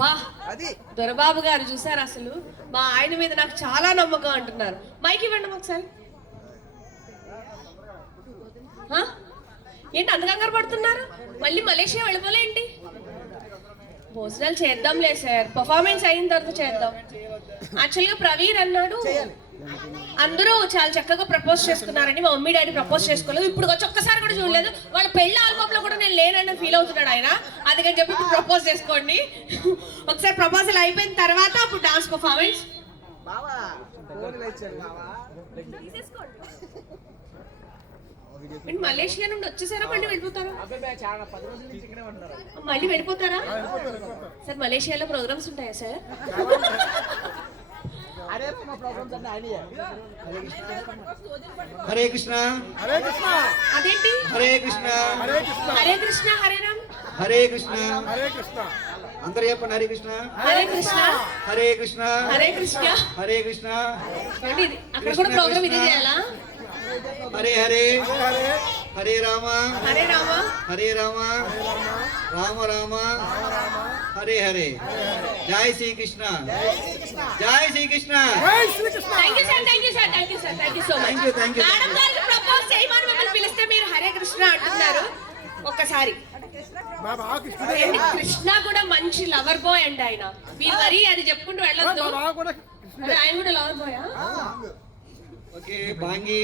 అబ్బా దొరబాబు గారు చూసారు అసలు మా ఆయన మీద నాకు చాలా నమ్మకం అంటున్నారు. మైక్ ఇవ్వండి ఒకసారి. ఏంటి అంత కంగారు పడుతున్నారు? మళ్ళీ మలేషియా వెళ్ళిపోలే ఏంటి? భోజనాలు చేద్దాంలే సార్, పర్ఫార్మెన్స్ అయిన తర్వాత చేద్దాం. యాక్చువల్గా ప్రవీణ్ అన్నాడు అందరూ చాలా చక్కగా ప్రపోజ్ చేసుకున్నారని. మా మమ్మీ డాడీ ప్రపోజ్ చేసుకోలేదు, ఇప్పుడు వచ్చి ఒక్కసారి కూడా చూడలేదు. వాళ్ళ పెళ్లి ఆల్బమ్ లో కూడా నేను లేనని ఫీల్ అవుతున్నాడు ఆయన. అందుకని చెప్పి ఇప్పుడు ప్రపోజ్ చేసుకోండి. ఒకసారి ప్రపోజల్ అయిపోయిన తర్వాత అప్పుడు డాన్స్ పర్ఫార్మెన్స్. మలేషియా నుండి వచ్చేసారా మళ్ళీ వెళ్ళిపోతారా? మళ్ళీ వెళ్ళిపోతారా సార్? మలేషియాలో ప్రోగ్రామ్స్ ఉంటాయా సార్? హరే కృష్ణ అదేంటి హరే కృష్ణ హరే కృష్ణ హరే రామ్ హరే కృష్ణ అందరూ చెప్పండి. హరే కృష్ణ హరే కృష్ణ హరే కృష్ణ హరే కృష్ణ హరే కృష్ణ. అక్కడ కూడా ప్రోగ్రామ్ ఇదే చేయాలా? హరే హరే హరే రామ హరే రామ హరే రామ రామ రామ హరే హరే. జై శ్రీకృష్ణ జై Srikrishna. Thank you sir, thank you sir, thank you sir, thank you so much. Madam గారికి ప్రపోజ్ చేయమని మిమ్మల్ని పిలిస్తే మీరు హరే కృష్ణ అంటున్నారు. ఒక్కసారి కృష్ణ కూడా మంచి లవర్ బాయ్ అండి ఆయన. మీరు మరి అది చెప్పుకుంటూ వెళ్ళొద్దు. ఆయన కూడా లవర్ బాయా? ఓకే బాంగి.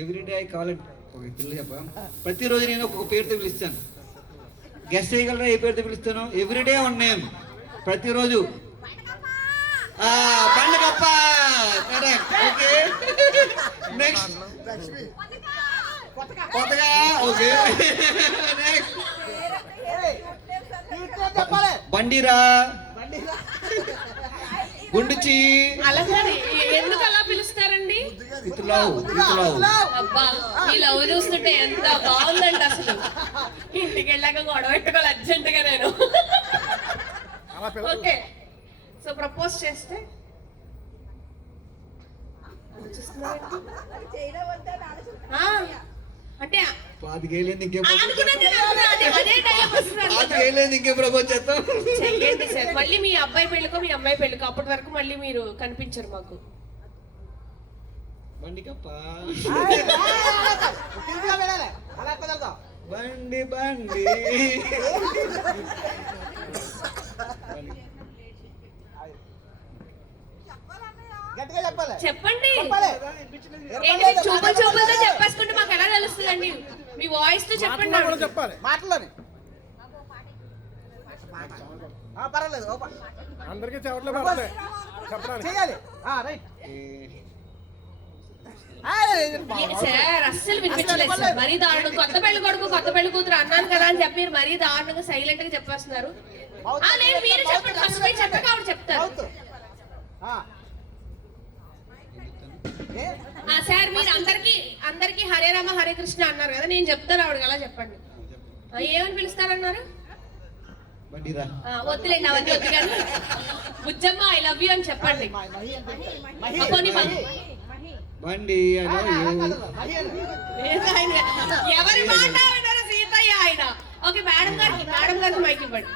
Everyday I call it. ప్రతిరోజు నేను ఒక్కొక్క పేరుతో పిలుస్తాను. గెస్ట్ చేయగలరా ఏ పేరుతో పిలుస్తాను? Everyday one name. ప్రతిరోజు పండుగప్ప. కరెక్ట్. ఓకే నెక్స్ట్ కొత్తగా. ఓకే నెక్స్ట్ బండిరా గుండుచి. అలా సార్ ఎందుకు అలా పిలుస్తారండి? అబ్బా ఈ లవ్ చూస్తుంటే ఎంత బాగుందండి అసలు. ఇంటికి వెళ్ళాక గొడవ పెట్టుకోవాలి అర్జెంట్ గా నేను. ఓకే సో ప్రపోజ్ చేస్తే అంటే ఇంకే ప్రపోజ్ చేస్తాం. చెయ్యండి సార్. మళ్ళీ మీ అబ్బాయి పెళ్ళికో మీ అమ్మాయి పెళ్ళికో అప్పటి వరకు మళ్ళీ మీరు కనిపించరు మాకు. బండి కప్ప బండి బండి. చెప్పండి. చూపులు చూపులతో చెప్పేసుకుంటే మాకు ఎలా తెలుస్తుందండి? మీ వాయిస్ తో చెప్పండి. చెప్పాలి మాటలని. పర్వాలేదు అందరికీ చెవట్లో చేయాలి. సార్ అస్సలు వినిపించలేదు సార్. మరీ దారుణం. కొత్త పెళ్లి కొడుకు కొత్త పెళ్లి కూతురు అన్నాను కదా అని చెప్పి మరీ దారుణంగా సైలెంట్ గా చెప్పేస్తున్నారు. లేదు మీరు చెప్పండి. ఫస్ట్ మీరు చెప్పక ఆవిడ చెప్తారు. సార్ మీరు అందరికి హరే రామ హరే కృష్ణ అన్నారు కదా, నేను చెప్తాను ఆవిడకి అలా చెప్పండి. ఏమని పిలుస్తారన్నారు? వద్దులేండి అవన్నీ వద్దు కానీ బుజ్జమ్మ ఐ లవ్ యూ అని చెప్పండి. ఎవరి మాట వినరు సీతయ్య ఆయన. ఓకే మేడం గారికి మైక్ ఇవ్వండి.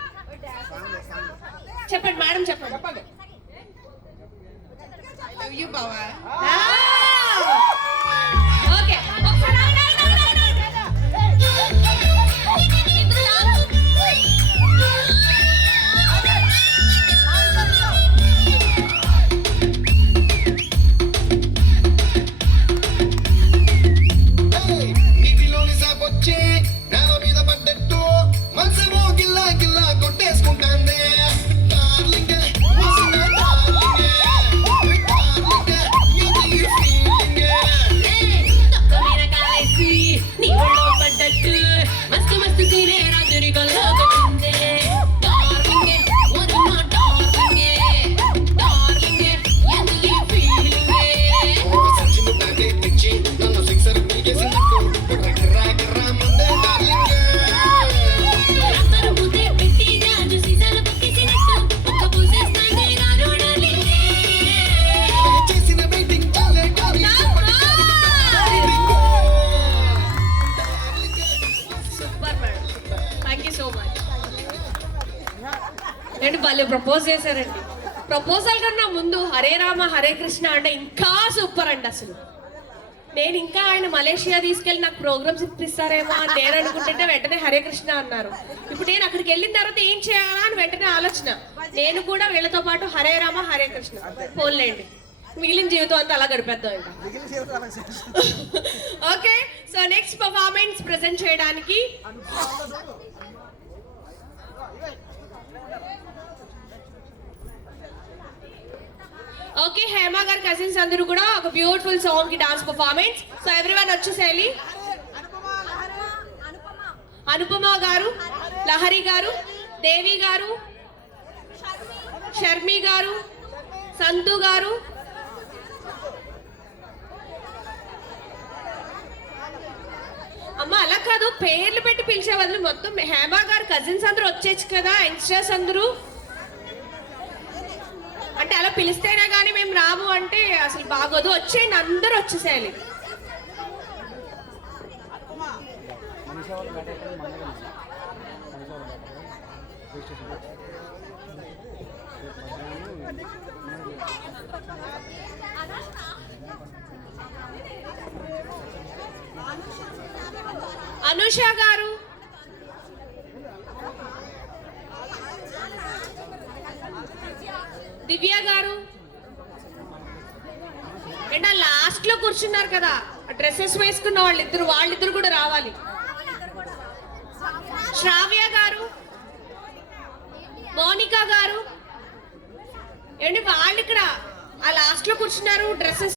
చెప్పండి మేడం చెప్పండి. ఓకే Darling, ఏంటి భలే ప్రపోజ్ చేశారండి. ప్రపోజల్ కన్నా ముందు హరే రామ హరే కృష్ణ అంటే ఇంకా సూపర్ అండి. అసలు నేను ఇంకా ఆయన మలేషియా తీసుకెళ్ళి నాకు ప్రోగ్రామ్స్ ఇప్పిస్తారేమో అని నేను అనుకుంటుంటే వెంటనే హరే కృష్ణ అన్నారు. ఇప్పుడు నేను అక్కడికి వెళ్ళిన తర్వాత ఏం చేయాలా అని వెంటనే ఆలోచన, నేను కూడా వీళ్ళతో పాటు హరే రామ హరే కృష్ణ పోన్లేండి, మిగిలిన జీవితం అంతా అలా గడిపేద్దాం ఇంకా. మిగిలిన జీవితం అలా చేసి. Okay, so next performance present చేయడానికి ఓకే హేమ గారి కజిన్స్ అందరూ కూడా ఒక బ్యూటిఫుల్ సాంగ్ కి డాన్స్ పర్ఫార్మెన్స్. సో ఎవ్రీవన్ వచ్చేసేయాలి. అనుపమ గారు, లహరి గారు, దేవి గారు, షర్మి గారు, సంతు గారు, అమ్మ అలా కాదు, పేర్లు పెట్టి పిలిచే బదులు మొత్తం హేమ గారు కజిన్స్ అందరూ వచ్చేచ్చు కదా, యంగ్స్టర్స్ అందరూ. అంటే అలా పిలిస్తేనే కానీ మేము రాము అంటే అసలు బాగోదు. వచ్చేయండి, అందరూ వచ్చేసేయాలి. అనుష గారు, దివ్య గారు, ఏంటా లాస్ట్ లో కూర్చున్నారు కదా డ్రెస్సెస్ వేసుకున్న వాళ్ళిద్దరు కూడా రావాలి. శ్రావ్య గారు, మోనికా గారు, ఏంటి వాళ్ళు ఇక్కడ ఆ లాస్ట్ లో కూర్చున్నారు డ్రెస్సెస్